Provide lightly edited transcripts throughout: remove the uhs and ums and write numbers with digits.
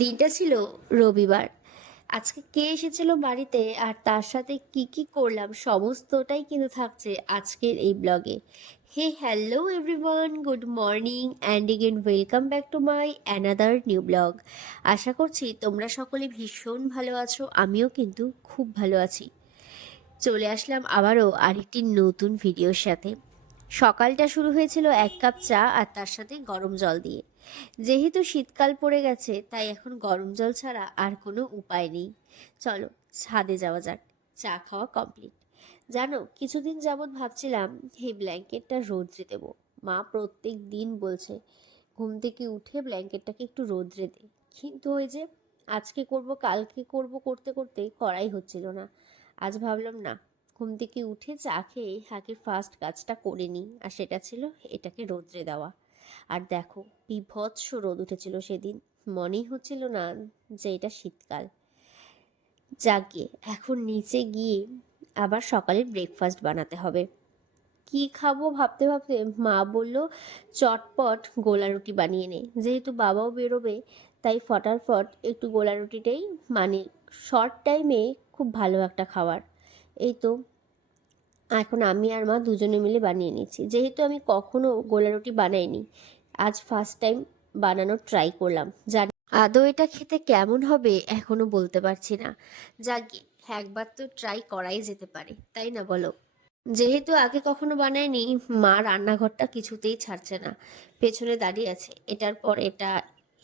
দিনটা ছিল রবিবার। আজকে কে এসেছিল বাড়িতে আর তার সাথে কি কি করলাম সমস্তটাই কিন্তু থাকছে আজকের এই ব্লগে। Hey hello everyone, good morning and again welcome back to my another new blog. আশা করছি তোমরা সকলে ভীষণ ভালো আছো, আমিও কিন্তু খুব ভালো আছি। চলে আসলাম আবারও আরেকটি নতুন ভিডিওর সাথে। সকালটা শুরু হয়েছিল 1 কাপ চা আর তার সাথে গরম জল দিয়ে। যেহেতু শীতকাল পড়ে গেছে তাই এখন গরম জল ছাড়া আর কোনো উপায় নেই। চলো ছাদে যাওয়া যাক। চা খাওয়া কমপ্লিট। জানো, কিছুদিন যাবৎ ভাবছিলাম এই ব্ল্যাঙ্কেটটা রোদ্রে দেবো। মা প্রত্যেক দিন বলছে ঘুম থেকে উঠে ব্ল্যাঙ্কেটটাকে একটু রোদ্রে দে, কিন্তু ওই যে আজকে করব কালকে করব করতে করতে করাই হচ্ছিল না। আজ ভাবলাম না, ঘুম থেকে উঠে চা খেয়ে আগে ফার্স্ট কাজটা করে নিই, আর সেটা ছিল এটাকে রোদ্রে দেওয়া। আর দেখো, বীভৎস রোদ উঠেছিল সেদিন, মনেই হচ্ছিল না যে এটা শীতকাল। যাকে এখন নিচে গিয়ে আবার সকালের ব্রেকফাস্ট বানাতে হবে। কি খাবো ভাবতে ভাবতে মা বলল চটপট গোলা রুটি বানিয়ে নে, যেহেতু বাবাও বেরোবে তাই ফটাফট একটু গোলা রুটিটাই, মানে শর্ট টাইমে খুব ভালো একটা খাবার। এই তো এখন আমি আর মা দুজনে মিলে বানিয়ে নিচ্ছি, যেহেতু আমি কখনো গোলা রুটি বানাইনি, আজ ফার্স্ট টাইম বানানোর ট্রাই করলাম। জানি আদৌ এটা খেতে কেমন হবে এখনো বলতে পারছি না। যাকে একবার তো ট্রাই করাই যেতে পারে, তাই না বলো? যেহেতু আগে কখনো বানায়নি, মা রান্নাঘরটা কিছুতেই ছাড়ছে না, পেছনে দাঁড়িয়ে আছে, এটার পর এটা,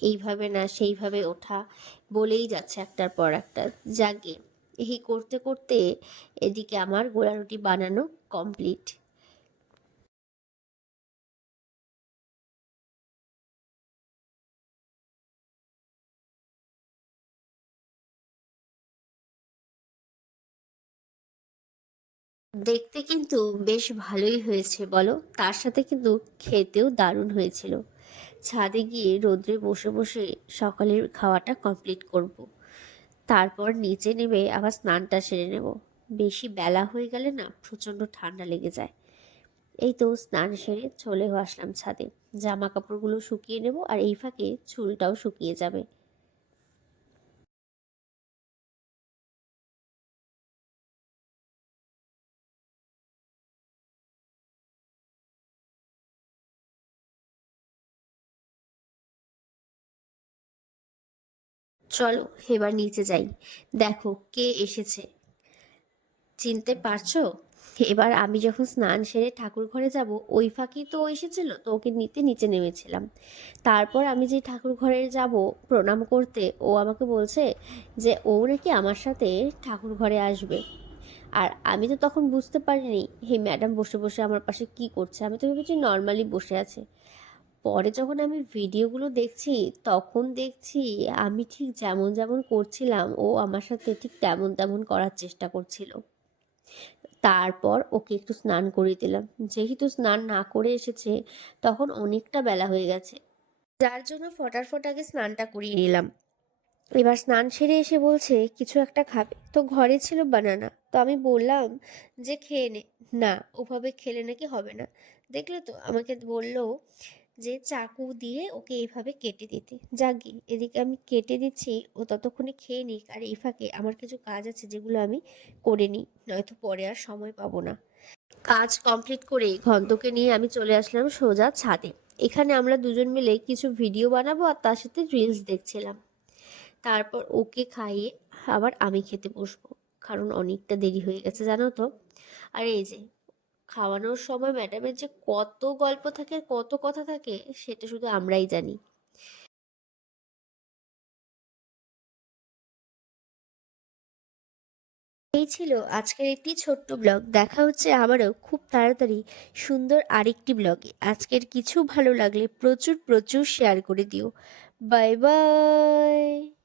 এইভাবে না সেইভাবে ওঠা বলেই যাচ্ছে একটার পর একটা। জাগে এই করতে করতে এদিকে আমার গোলা রুটি বানানো কমপ্লিট। দেখতে কিন্তু বেশ ভালোই হয়েছে বলো, তার সাথে কিন্তু খেতেও দারুণ হয়েছিল। ছাদে গিয়ে রোদ্রে বসে বসে সকালের খাওয়াটা কমপ্লিট করব। তারপর নিচে নেমে আবার স্নানটা সেরে নেব। বেশি বেলা হয়ে গেলে না প্রচণ্ড ঠান্ডা লেগে যায়। এই তো স্নান সেরে চলেও আসলাম ছাদে। জামা কাপড়গুলো শুকিয়ে নেব আর এই ফাঁকে চুলটাও শুকিয়ে যাবে। চলো এবার নিচে যাই। দেখো কে এসেছে, চিনতে পারছো? এবার আমি যখন স্নান সেরে ঠাকুর ঘরে যাব, ওই ফাঁকি তো ও এসেছিল, তো ওকে নিতে নিচে নেমেছিলাম। তারপর আমি যে ঠাকুর ঘরে যাব প্রণাম করতে, ও আমাকে বলছে যে ও নাকি আমার সাথে ঠাকুর ঘরে আসবে। আর আমি তো তখন বুঝতে পারিনি হে ম্যাডাম বসে বসে আমার পাশে কি করছে, আমি তো ভেবেছি নর্মালি বসে আছে। পরে যখন আমি ভিডিওগুলো দেখছি তখন দেখছি আমি ঠিক যেমন যেমন করছিলাম ও আমার সাথে ঠিক তেমন তেমন করার চেষ্টা করছিল। তারপর ওকে একটু স্নান করিয়ে দিলাম, যেহেতু স্নান না করে এসেছে তখন অনেকটা বেলা হয়ে গেছে, যার জন্য ফটাফট আগে স্নানটা করিয়ে নিলাম। এবার স্নান সেরে এসে বলছে কিছু একটা খাবে, তো ঘরে ছিল বানানা, তো আমি বললাম যে খেয়ে নে। না, ওভাবে খেলে নাকি হবে না। দেখলে তো, আমাকে বললো যে চাকু দিয়ে ওকে এইভাবে কেটে দিতে। যাকগে এদিকে আমি কেটে দিচ্ছি, ও ততক্ষণে খেয়ে নিক, আর এই ফাঁকে আমার কিছু কাজ আছে যেগুলো আমি করে নিই, নয়তো পরে আর সময় পাবো না। কাজ কমপ্লিট করে ঘন্তকে নিয়ে আমি চলে আসলাম সোজা ছাদে। এখানে আমরা দুজন মিলে কিছু ভিডিও বানাবো আর তার সাথে রিলস দেখছিলাম। তারপর ওকে খাইয়ে আবার আমি খেতে বসবো, কারণ অনেকটা দেরি হয়ে গেছে জানো তো। আর এই যে খাওয়ানোর সময় ম্যাডামের যে কত গল্প থাকে, কত কথা থাকে, সেটা শুধু আমরাই জানি। এই ছিল আজকের একটি ছোট্ট ব্লগ। দেখা হচ্ছে আবারও খুব তাড়াতাড়ি সুন্দর আরেকটি ব্লগে। আজকের কিছু ভালো লাগলে প্রচুর প্রচুর শেয়ার করে দিও। Bye bye.